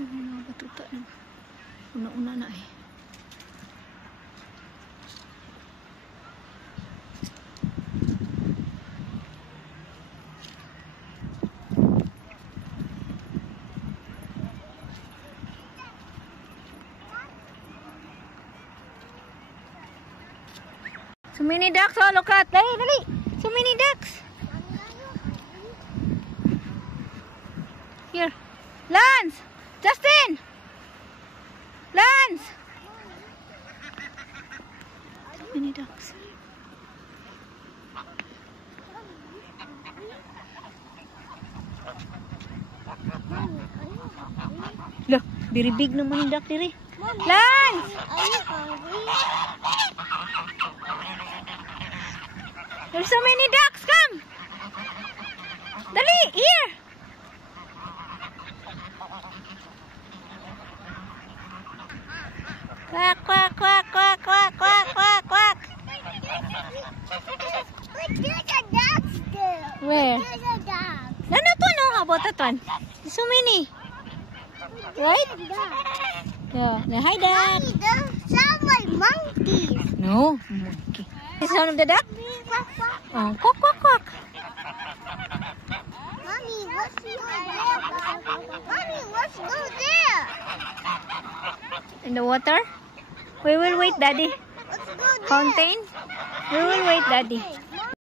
Mga batuta na. Una-una na eh. So many ducks, oh look at. Dali, dali. So many ducks. Here. Lance! Justin! Lance! So many ducks. Look, very big naman yung duck diri. Lance! There's so many ducks, come! Dali, here! Quack, quack, quack, quack, quack, quack, quack, quack. There's a duck still. Where? There's a duck. No, no, how about that one? There's so many. Right? Yeah. Now, hi, duck. Mommy, those sound like monkeys. No, monkey. Is the sound of the duck? Oh, quack, quack, quack. Mommy, let's go there. Mommy, let's go there. In the water? We will wait, Daddy. Let's go there. Fountain? We will wait, Daddy.